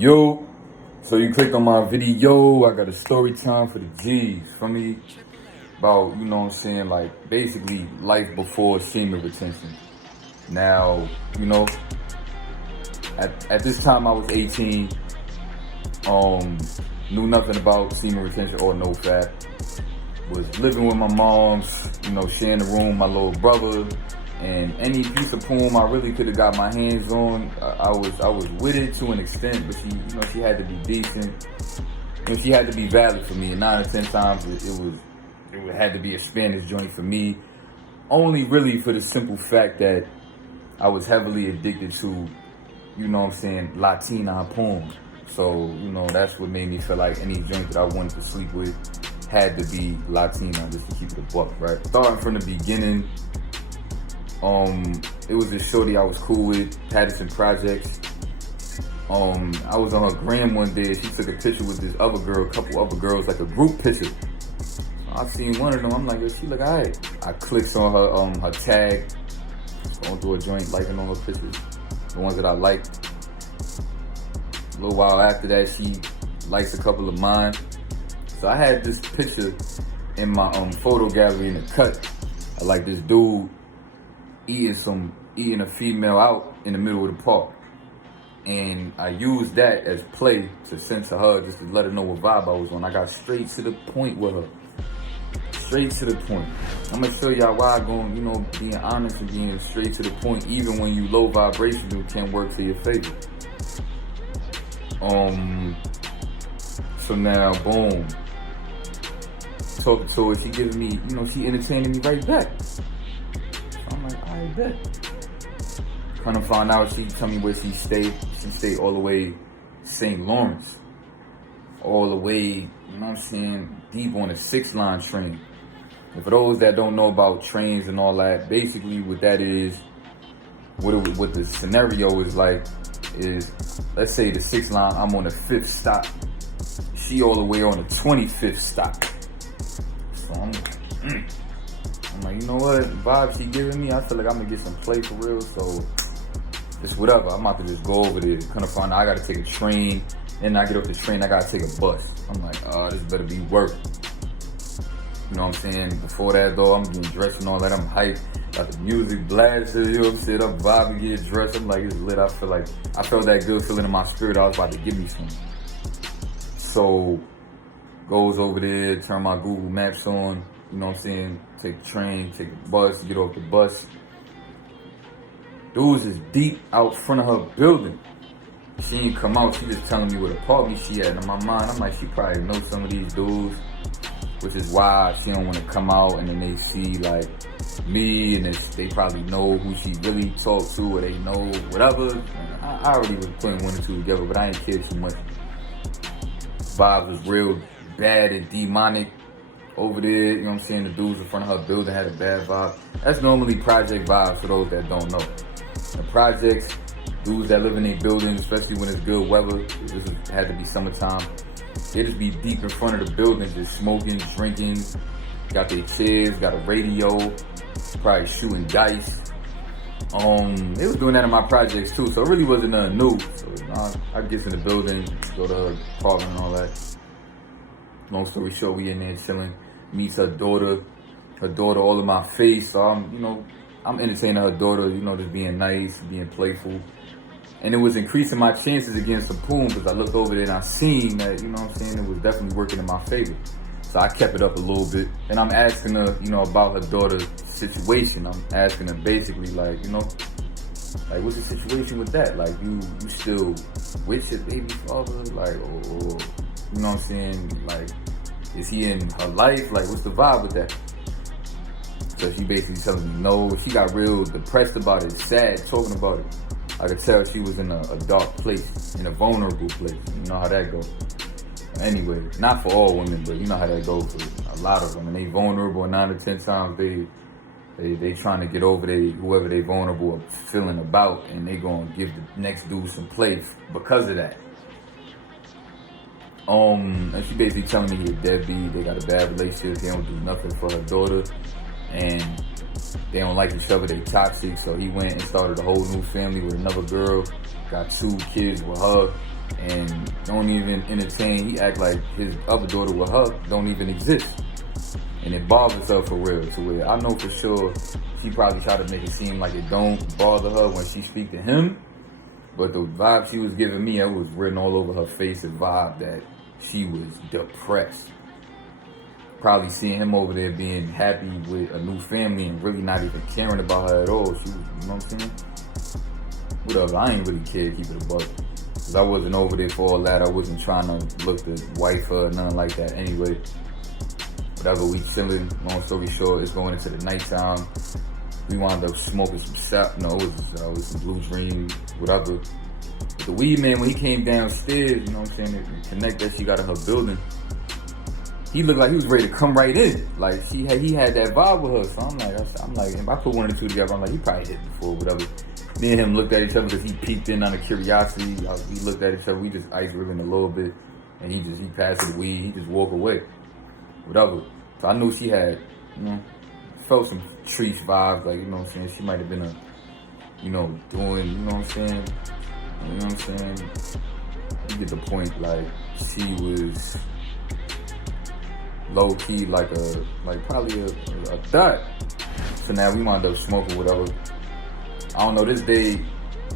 Yo, so you clicked on my video. I got a story time for the G's from me about, you know what I'm saying, like basically life before semen retention. Now, you know, at this time I was 18, knew nothing about semen retention or no fat. Was living with my moms, you know, sharing the room with my little brother, and any piece of poom I really could have got my hands on, I was with it to an extent, but she had to be decent. You know, she had to be valid for me, and 9 or 10 times it had to be a Spanish joint for me. Only really for the simple fact that I was heavily addicted to, you know what I'm saying, Latina porn. So, you know, that's what made me feel like any joint that I wanted to sleep with had to be Latina, just to keep it a buck, right? Starting from the beginning, it was this shorty I was cool with, Patterson Projects. I was on her gram one day. She took a picture with this other girl, a couple other girls, like a group picture. I seen one of them. I'm like, yo, she look alright. I clicked on her tag, going through a joint, liking on her pictures, the ones that I liked. A little while after that, she likes a couple of mine. So I had this picture in my photo gallery in the cut of like this dude eating a female out in the middle of the park. And I used that as play to send to her, just to let her know what vibe I was on. I got straight to the point with her. Straight to the point. I'm gonna show y'all why I'm going, you know, being honest and being straight to the point, even when you low vibrational, can work to your favor. So now, boom. Talking to her, she giving me, you know, she entertaining me right back. So I'm like, I bet. Kind of find out, she tell me where she stayed. She stayed all the way St. Lawrence. All the way, you know what I'm saying, deep on the 6-line train. And for those that don't know about trains and all that, basically what that is, what the scenario is like, is, let's say the 6th line, I'm on the 5th stop. She all the way on the 25th stop. So I'm like, you know what, vibe she giving me, I feel like I'm gonna get some play for real, so just whatever, I'm about to just go over there. Kind of find out I gotta take a train, then I get off the train, I gotta take a bus. I'm like, this better be work. You know what I'm saying? Before that though, I'm getting dressed and all that, I'm hyped. Got the music blasted, you know what I'm saying? I'm vibing, get dressed, I'm like, it's lit. I felt that good feeling in my spirit, I was about to give me some. So, goes over there, turn my Google Maps on, you know what I'm saying? Take the train, take the bus, get off the bus. Dudes is deep out front of her building. She ain't come out, she just telling me what apartment she at. In my mind, I'm like, she probably knows some of these dudes, which is why she don't want to come out, and then they see like me, and they probably know who she really talked to, or they know whatever. I already was putting 1 and 2 together, but I ain't care too much. Vibes was real bad and demonic over there, you know what I'm saying? The dudes in front of her building had a bad vibe. That's normally project vibes for those that don't know. The projects, dudes that live in their buildings, especially when it's good weather, had to be summertime, they just be deep in front of the building, just smoking, drinking, got their chairs, got a radio, probably shooting dice. They was doing that in my projects too, so it really wasn't nothing new. So I get in the building, go to her apartment and all that. Long story short, we in there chilling, meets her daughter all in my face, so I'm entertaining her daughter, you know, just being nice, being playful. And it was increasing my chances against the poom, because I looked over there and I seen that, you know what I'm saying, it was definitely working in my favor. So I kept it up a little bit. And I'm asking her, you know, about her daughter's situation. I'm asking her basically like, you know, like, what's the situation with that? Like, you still with your baby father? Like, or you know what I'm saying? Like, is he in her life? Like, what's the vibe with that? So she basically telling me no. She got real depressed about it, sad talking about it. I could tell she was in a dark place, in a vulnerable place. You know how that goes. Anyway, not for all women, but you know how that goes for a lot of them. And they vulnerable, 9 to 10 times they trying to get over whoever they vulnerable or feeling about, and they gonna give the next dude some play because of that. And she basically telling me he a deadbeat, they got a bad relationship, he don't do nothing for her daughter, and They don't like each other, they toxic, so he went and started a whole new family with another girl, got 2 kids with her, and don't even entertain. He act like his other daughter with her don't even exist. And it bothers her for real, to where I know for sure she probably tried to make it seem like it don't bother her when she speak to him, but the vibe she was giving me, it was written all over her face, a vibe that she was depressed. Probably seeing him over there being happy with a new family and really not even caring about her at all. She was, you know what I'm saying? Whatever, I ain't really care to keep it a buck. Cause I wasn't over there for all that. I wasn't trying to look to wife her or nothing like that anyway. Whatever, we chilling. Long story short, it's going into the nighttime. We wound up smoking some sap. No, it was some Blue Dream, whatever. But the weed man, when he came downstairs, you know what I'm saying, to connect that she got in her building, he looked like he was ready to come right in. Like he had that vibe with her. So I'm like, if I put 1 and 2 together, I'm like, he probably hit before, whatever. Me and him looked at each other because he peeked in out of curiosity. We looked at each other. We just ice ribbing a little bit, and he passed the weed. He just walked away, whatever. So I knew she had, you know, felt some Treach vibes. Like, you know what I'm saying. She might have been doing, you know what I'm saying. You know what I'm saying. You get the point. Like she was low key, like probably a thot. So now we wound up smoking whatever. I don't know, this day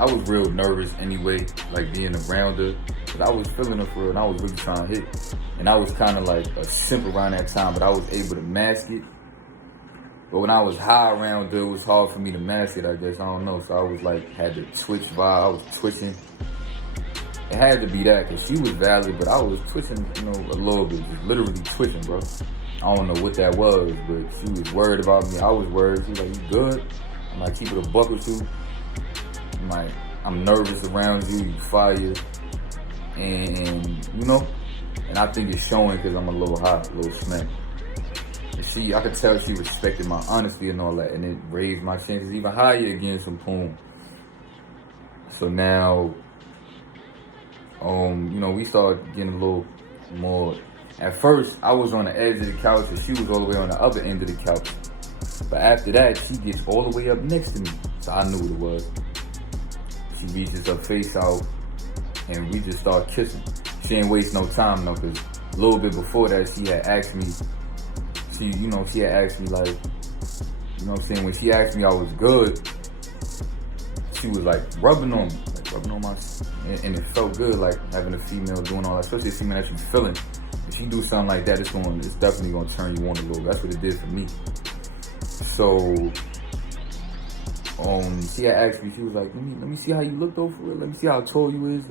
I was real nervous anyway, like being around her, but I was feeling her for real and I was really trying to hit. And I was kind of like a simp around that time, but I was able to mask it. But when I was high around her, it was hard for me to mask it, I guess, I don't know. So I was like, had the twitch vibe, I was twitching. It had to be that, because she was valid, but I was twitching, you know, a little bit, just literally twitching, bro. I don't know what that was, but she was worried about me. I was worried. She was like, you good? I'm like, keep it a buck or two. I'm like, I'm nervous around you, you fire. And you know, and I think it's showing because I'm a little hot, a little smack. And I could tell she respected my honesty and all that, and it raised my chances even higher against some poom. So now, you know, we started getting a little more. At first, I was on the edge of the couch and she was all the way on the other end of the couch. But after that, she gets all the way up next to me. So I knew what it was. She reaches her face out and we just start kissing. She ain't waste no time though, because a little bit before that, she had asked me, she had asked me like, you know what I'm saying, when she asked me I was good, she was like rubbing on me, like rubbing on my, and it felt good, like having a female doing all that, especially a female that you feeling. If she do something like that, it's definitely gonna turn you on a little. That's what it did for me. So, she had asked me, she was like, let me see how you look though for real. Let me see how tall you is.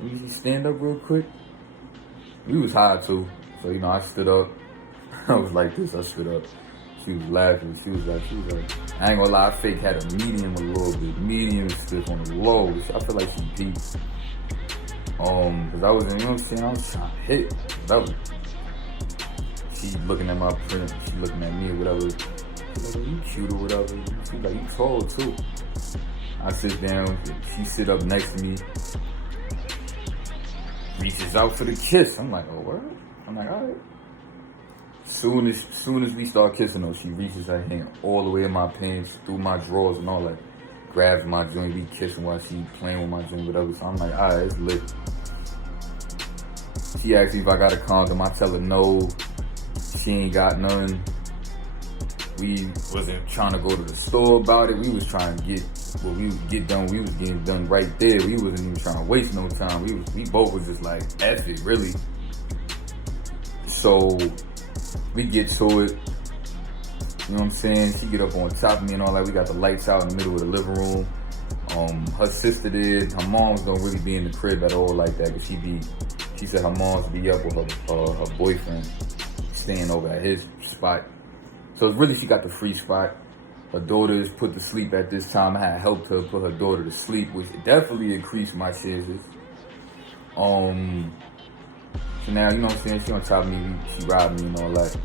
Let me stand up real quick. We was high too. So, you know, I stood up. I was like this, I stood up. She was laughing. She was like, I ain't gonna lie, I fake had a medium a little bit. Medium stiff on the low. I feel like she peaked. Cause I was, you know what I'm saying, I was trying to hit. She looking at my print, she looking at me or whatever. She's like, you cute or whatever. She's like, you tall too. I sit down, she sit up next to me. Reaches out for the kiss. I'm like, oh, word? I'm like, all right. Soon as we start kissing her, she reaches her hand all the way in my pants, through my drawers and all that. Grabs my joint, we kissing while she playing with my joint, whatever. So I'm like, all right, it's lit. She asked me if I got a condom. I tell her no. She ain't got none. We wasn't trying to go to the store about it. We was trying to get what we would get done. We was getting done right there. We wasn't even trying to waste no time. We both was just like, F it, really. So we get to it. You know what I'm saying? She get up on top of me and all that. We got the lights out in the middle of the living room. Her sister did. Her moms don't really be in the crib at all like that. Cause she said her moms be up with her boyfriend, staying over at his spot. So it's really, she got the free spot. Her daughter is put to sleep at this time. I had helped her put her daughter to sleep, which definitely increased my chances. So now, you know what I'm saying, she on top of me, she robbed me and all that.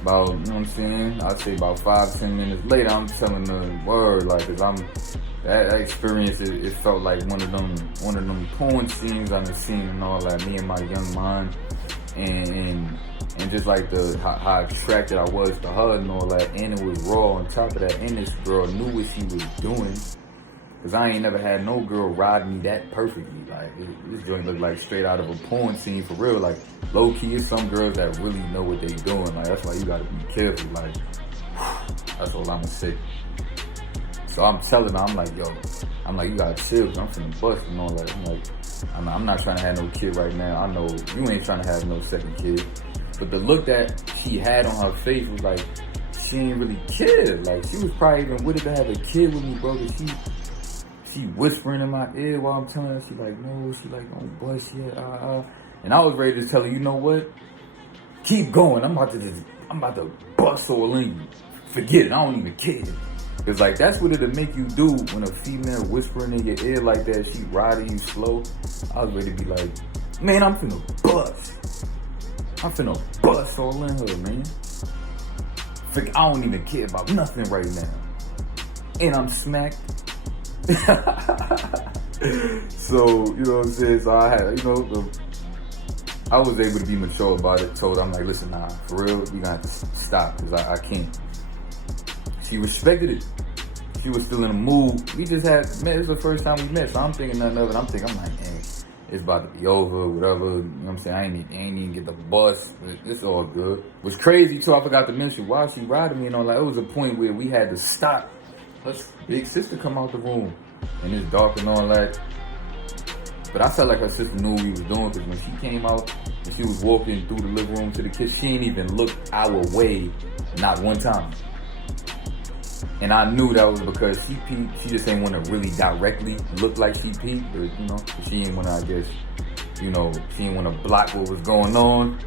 About, you know what I'm saying, I'd say about 5-10 minutes later, I'm telling the word, like, cause that experience, it felt like one of them porn scenes I've seen and all that, me and my young mind. and just like how attracted I was to her and all that, and it was raw on top of that, and this girl knew what she was doing, cause I ain't never had no girl ride me that perfectly. Like this joint looked like straight out of a porn scene for real. Like low key, it's some girls that really know what they doing. Like that's why you gotta be careful. Like that's all I'ma say. So I'm telling her, I'm like, yo, you gotta chill, cause I'm finna bust and all that. I'm like, I'm not trying to have no kid right now. I know you ain't trying to have no second kid. But the look that she had on her face was like, she ain't really care. Like, she was probably even with it to have a kid with me, bro. Cause she whispering in my ear while I'm telling her. She like, no, she like, don't bust yet, And I was ready to tell her, you know what? Keep going. I'm about to bust all in you. Forget it. I don't even care. Cause like that's what it'll make you do when a female whispering in your ear like that, she riding you slow. I was ready to be like, man, I'm finna bust. I'm finna bust all in her, man. I don't even care about nothing right now. And I'm smacked. So, you know what I'm saying? So I had, I was able to be mature about it. Told her, I'm like, listen, nah, for real, we gonna have to stop, cause I can't. She respected it. She was still in the mood. We just had met. It's the first time we met, so I'm thinking nothing of it. I'm like, hey, it's about to be over, whatever. You know what I'm saying? I ain't even get the bus. It's all good. What's crazy too, I forgot to mention, while she riding me and all that, it was a point where we had to stop. Her big sister come out the room, and it's dark and all that. But I felt like her sister knew what we was doing, because when she came out and she was walking through the living room to the kitchen, she ain't even looked our way, not one time. And I knew that was because she peeped. She just ain't want to really directly look like she peeped, but she ain't want to, I guess, she ain't want to block what was going on.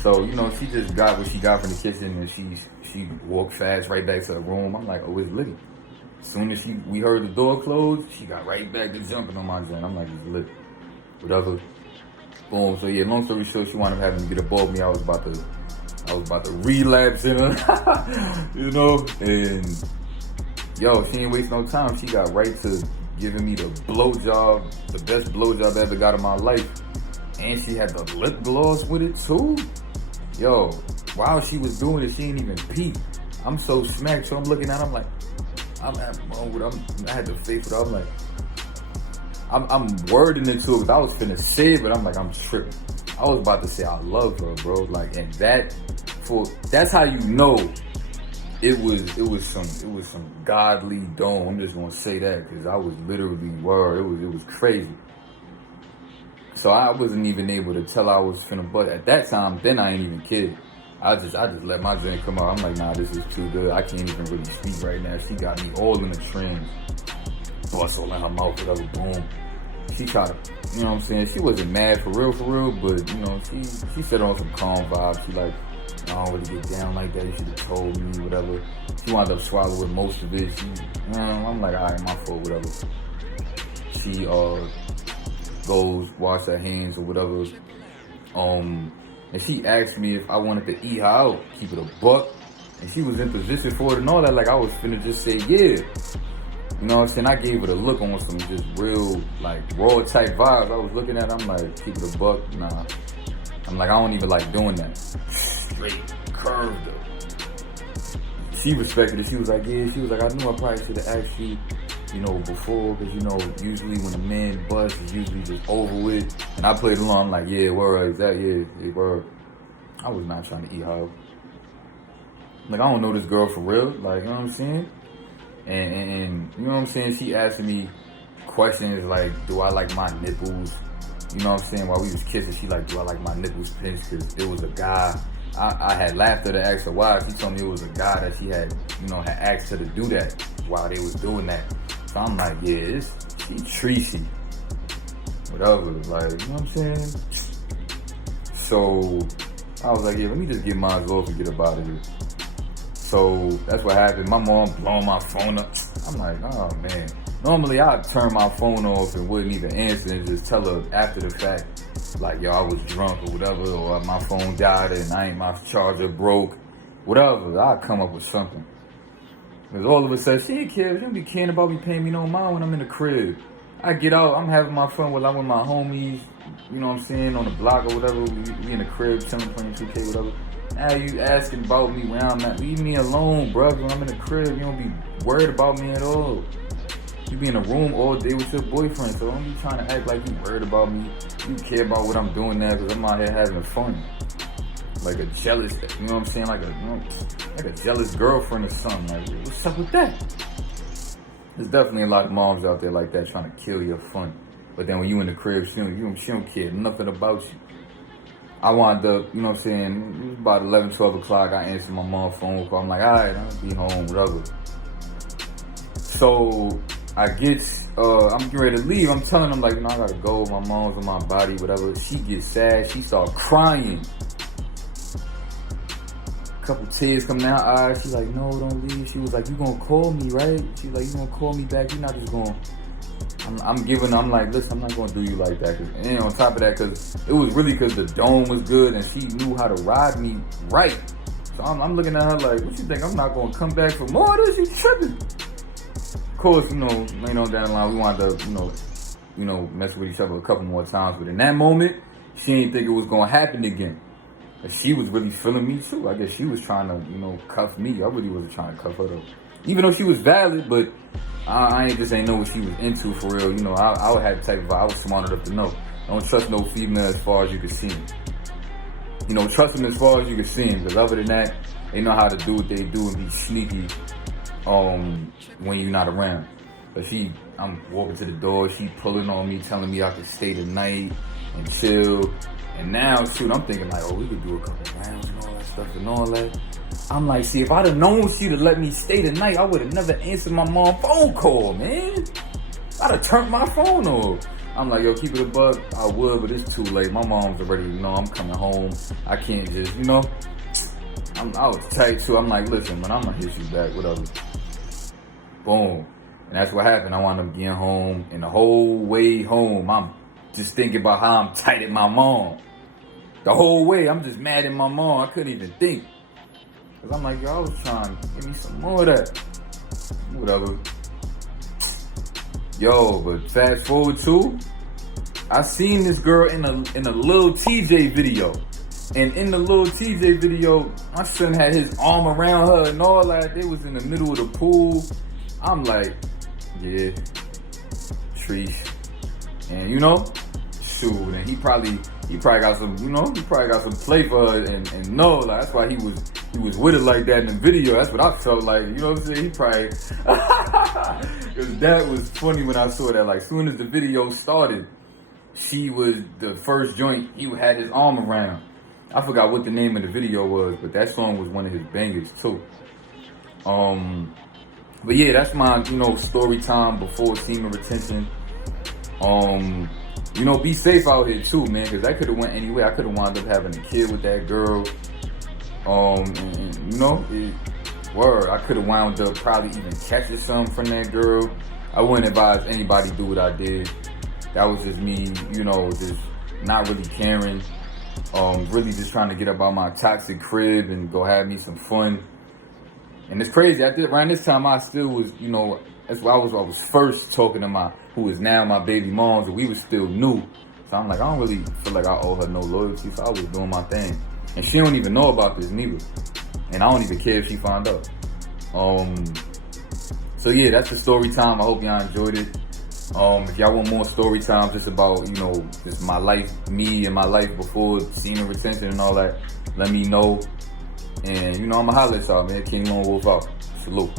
So, she just got what she got from the kitchen, and she walked fast right back to the room. I'm like, oh, it's lit. As soon as we heard the door close, she got right back to jumping on my joint. I'm like, it's lit. Whatever. Boom. So yeah, long story short, she wound up having to get above me. I was about to relapse in her, and yo, she ain't waste no time. She got right to giving me the blowjob, the best blowjob I ever got in my life. And she had the lip gloss with it too. Yo, while she was doing it, she ain't even peep. I'm so smacked, so I'm looking at her, I'm like, I had to face it. I'm like, I'm wording it to her, because I was finna say it, but I'm like, I'm tripping. I was about to say I love her, bro. Like, and that's how you know it was some godly dome. I'm just gonna say that, because I was literally it was crazy. So I wasn't even able to tell I was finna butt at that time. Then I ain't even kidding. I just let my drink come out. I'm like, nah, this is too good. I can't even really speak right now. She got me all in the trends. Bust all in her mouth, whatever, boom. She tried to, you know what I'm saying? She wasn't mad for real, but, she said on some calm vibes. She like, I don't really get down like that. You should have told me, whatever. She wound up swallowing most of it. I'm like, all right, my fault, whatever. She goes, wash her hands or whatever. And she asked me if I wanted to eat her out, keep it a buck. And she was in position for it and all that. Like, I was finna just say, yeah. You know what I'm saying? I gave her the look on some just real, like, raw type vibes. I was looking at her, I'm like, keep it a buck? Nah. I'm like, I don't even like doing that. Straight, curved her. She respected it. She was like, yeah. She was like, I knew I probably should have asked you, before. Because, usually when a man busts, it's usually just over with. And I played along, I'm like, yeah, word, exactly, yeah, word. I was not trying to eat her. Like, I don't know this girl for real. Like, you know what I'm saying? And you know what I'm saying? She asking me questions like, do I like my nipples? You know what I'm saying? While we was kissing, she like, do I like my nipples pinched? Because it was a guy. I had laughed at her, asked her why. She told me it was a guy that she had, had asked her to do that while they was doing that. So I'm like, yeah, she treacy. Whatever, like, you know what I'm saying? So I was like, yeah, let me just get mine off and get up out of here. So that's what happened. My mom blowing my phone up. I'm like, oh man. Normally I'd turn my phone off and wouldn't even answer and just tell her after the fact, like, yo, I was drunk or whatever, or my phone died and my charger broke, whatever. I'd come up with something. Because all of a sudden, she ain't care. She don't be caring about me paying me no mind when I'm in the crib. I get out, I'm having my fun while I'm with my homies, you know what I'm saying, on the block or whatever, we in the crib, chilling, playing 2K, whatever. Now you asking about me where I'm at. Leave me alone, bro. When I'm in the crib, you don't be worried about me at all. You be in a room all day with your boyfriend, so don't be trying to act like you worried about me. You care about what I'm doing now because I'm out here having fun. Like a jealous, you know what I'm saying? Like a jealous girlfriend or something. Like, what's up with that? There's definitely a lot of moms out there like that trying to kill your fun. But then when you in the crib, she don't care nothing about you. I wound up, you know what I'm saying, it was about 11, 12 o'clock, I answered my mom's phone call. I'm like, all right, I'll be home, whatever. So I'm getting ready to leave. I'm telling them, like, you know, I gotta go. My mom's on my body, whatever. She gets sad. She starts crying. A couple tears coming out her eyes. She's like, no, don't leave. She was like, you gonna call me, right? She's like, you gonna call me back? You're not just gonna... I'm like, listen, I'm not gonna do you like that. And on top of that, cause it was really cause the dome was good and she knew how to ride me right. So I'm looking at her like, what you think? I'm not gonna come back for more of this? You tripping? Of course, you know, down the line, we wanted to, you know, mess with each other a couple more times. But in that moment, she didn't think it was gonna happen again. And she was really feeling me too. I guess she was trying to, you know, cuff me. I really wasn't trying to cuff her though. Even though she was valid, but I just ain't know what she was into for real. You know, I would have the type of vibe. I was smart enough to know. Don't trust no female as far as you can see them. You know, trust them as far as you can see them. Because other than that, they know how to do what they do and be sneaky when you're not around. But I'm walking to the door. She pulling on me, telling me I could stay the night and chill. And now, shoot, I'm thinking like, oh, we could do a couple rounds and all that stuff and all that. I'm like, see, if I'd have known she'd have let me stay the night, I would have never answered my mom's phone call, man. I'd have turned my phone off. I'm like, yo, keep it a buck. I would, but it's too late. My mom's already, you know, I'm coming home. I can't just, you know. I was tight, too. I'm like, listen, man, I'm going to hit you back, whatever. Boom. And that's what happened. I wound up getting home. And the whole way home, I'm just thinking about how I'm tight at my mom. The whole way, I'm just mad at my mom. I couldn't even think. Cause I'm like, yo, I was trying to give me some more of that. Whatever. Yo, but fast forward to, I seen this girl in a Lil TJ video. And in the Lil TJ video, my son had his arm around her and all that. They was in the middle of the pool. I'm like, yeah, Treesh. And you know, shoot, and he probably got some, you know, he probably got some play for her and no, like that's why he was with it like that in the video. That's what I felt like, you know what I'm saying? He probably, because that was funny when I saw that. Like, as soon as the video started, she was the first joint he had his arm around. I forgot what the name of the video was, but that song was one of his bangers too. But yeah, that's my, you know, story time before semen retention. You know, be safe out here too, man, because that could have went anywhere. I could have wound up having a kid with that girl. And you know, I could have wound up probably even catching something from that girl. I wouldn't advise anybody do what I did. That was just me, you know, just not really caring. Really just trying to get up out my toxic crib and go have me some fun. And it's crazy. Around this time, I still was, you know, that's why I was first talking to who is now my baby moms, and we was still new. So I'm like, I don't really feel like I owe her no loyalty, so I was doing my thing. And she don't even know about this neither. And I don't even care if she found out. So yeah, that's the story time. I hope y'all enjoyed it. If y'all want more story time just about, you know, just my life, me and my life before semen retention and all that, let me know. And, you know, I'ma holler at y'all, man. King Lone Wolf out. Salute.